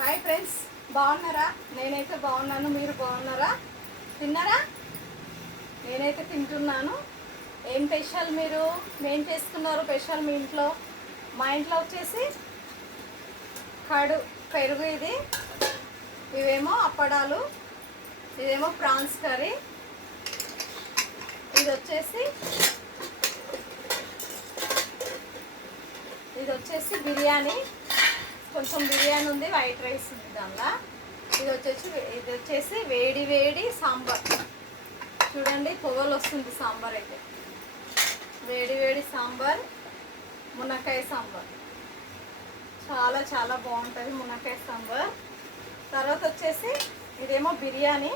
Hi friends, బాగున్నారా? నేనైతే బాగున్నాను. మీరు బాగున్నారా? తిన్నారా? నేనైతే తింటున్నాను. ఏం స్పెషల్ మీరు ఏం చేసుకున్నారు స్పెషల్ మీ ఇంట్లో? మా ఇంట్లో వచ్చేసి పెరుగు, ఇవేమో అప్పడాలు, ఇదేమో ప్రాన్స్ కర్రీ, ఇది వచ్చేసి బిర్యానీ, కొంచెం బిర్యానీ ఉంది, వైట్ రైస్ ఉంది దానిలో. ఇది వచ్చేసి వేడి వేడి సాంబార్. చూడండి, పొగలు వస్తుంది సాంబార్ అయితే. వేడి వేడి సాంబార్, మునక్కాయ సాంబార్, చాలా చాలా బాగుంటుంది మునక్కాయ సాంబార్. తర్వాత వచ్చేసి ఇదేమో బిర్యానీ,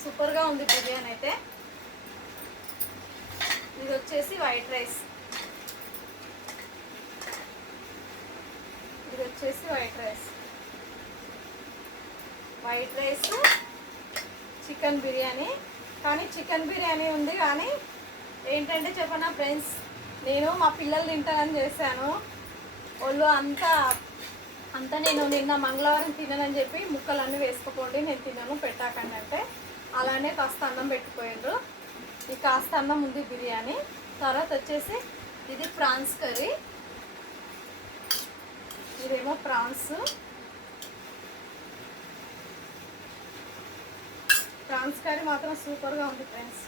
సూపర్గా ఉంది బిర్యానీ అయితే. ఇది వచ్చేసి white rice, white rice chicken biryani. కానీ చికెన్ బిర్యానీ ఉంది, కానీ ఏంటంటే చెప్పనా ఫ్రెండ్స్, నేను మా పిల్లలు తింటానని చేశాను. వాళ్ళు అంతా నేను నిన్న మంగళవారం తిననని చెప్పి ముక్కలన్నీ వేసుకోపోండి, నేను తినను పెట్టాకండి అంటే అలానే కాస్త అన్నం పెట్టిపోయిండ్రు. ఈ కాస్త అన్నం ఉంది బిర్యానీ. తర్వాత వచ్చేసి ఇది ప్రాన్స్ కర్రీ, ఇదేమో ప్రాన్స్ కర్రీ మాత్రం సూపర్గా ఉంది ఫ్రెండ్స్.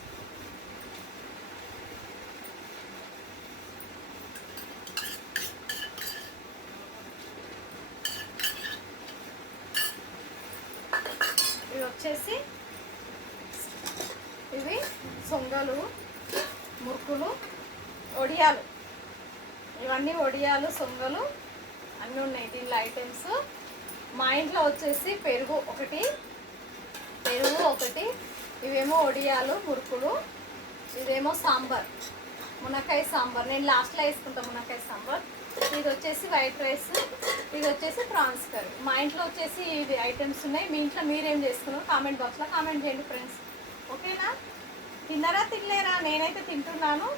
ఇవి వచ్చేసి ఇవి సొంగలు, మురుకులు, వడియాలు, ఇవన్నీ వడియాలు, సొంగలు అన్నీ ఉన్నాయి దీనిలో ఐటమ్స్. మా ఇంట్లో వచ్చేసి పెరుగు ఒకటి, ఇవేమో వడియాలు, మురుకులు, ఇదేమో సాంబార్, మునక్కాయ సాంబార్. నేను లాస్ట్లో వేసుకుంటాను మునక్కాయ సాంబార్. ఇది వచ్చేసి వైట్ రైస్, ఇది వచ్చేసి ప్రాన్స్ కర్రీ. మా ఇంట్లో వచ్చేసి ఇవి ఐటమ్స్ ఉన్నాయి. మీ ఇంట్లో మీరేం చేసుకున్నారు కామెంట్ బాక్స్లో కామెంట్ చేయండి ఫ్రెండ్స్. ఓకేనా? తిన్నారా తినలేరా? నేనైతే తింటున్నాను.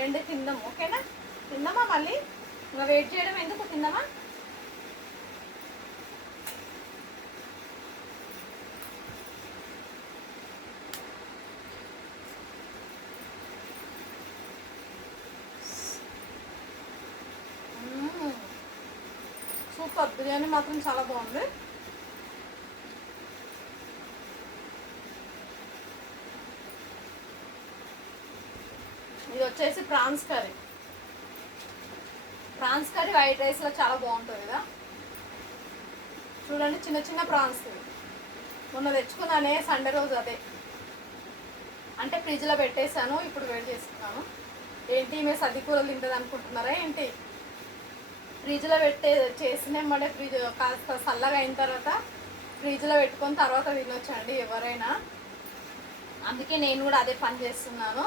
రెండు తిందాం. ఓకేనా? తిందామా? మళ్ళీ ఇంకా వెయిట్ చేయడం ఎందుకు, తిందామా? సూపర్, బిర్యానీ మాత్రం చాలా బాగుంది. ఇది వచ్చేసి ప్రాన్స్ కర్రీ వైట్ రైస్లో చాలా బాగుంటుంది కదా. చూడండి, చిన్న చిన్న ప్రాన్స్. మొన్న తెచ్చుకున్నానే సండే రోజు, అదే అంటే ఫ్రిడ్జ్లో పెట్టేశాను, ఇప్పుడు వేడి చేసుకున్నాను. ఏంటి మేము సర్ది కూరలు తింటుంది అనుకుంటున్నారా ఏంటి? ఫ్రిడ్జ్లో చేసినమ్మడే ఫ్రిడ్జ్ కాస్త చల్లగా అయిన తర్వాత ఫ్రిడ్జ్లో పెట్టుకొని తర్వాత తినొచ్చండి ఎవరైనా. అందుకే నేను కూడా అదే పని చేస్తున్నాను.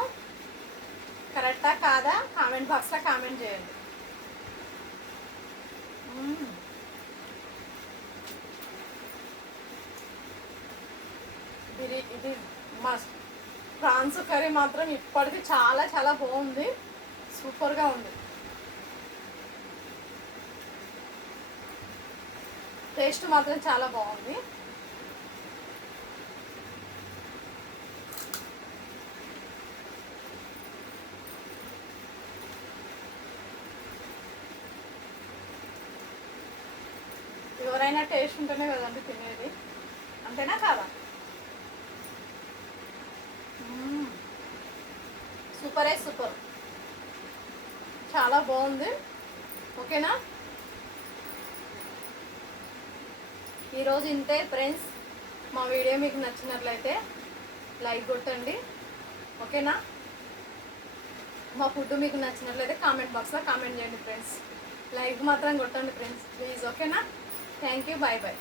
కరెక్టా కాదా కామెంట్ బాక్స్లో కామెంట్ చేయండి. ఇది మా ప్రాన్స్ కర్రీ మాత్రం ఇప్పటికీ చాలా చాలా బాగుంది, సూపర్గా ఉంది. టేస్ట్ మాత్రం చాలా బాగుంది. ఎవరైనా టేస్ట్ ఉంటేనే కదండి తినేది, అంతేనా కాదా? సూపర్, చాలా బాగుంది. ఓకేనా? ఈరోజు ఇంతే ఫ్రెండ్స్. మా వీడియో మీకు నచ్చినట్లయితే లైక్ కొట్టండి. ఓకేనా? మా ఫుడ్ మీకు నచ్చినట్లయితే కామెంట్ బాక్స్లో కామెంట్ చేయండి ఫ్రెండ్స్. లైక్ మాత్రం కొట్టండి ఫ్రెండ్స్ ప్లీజ్. ఓకేనా? Thank you, bye bye.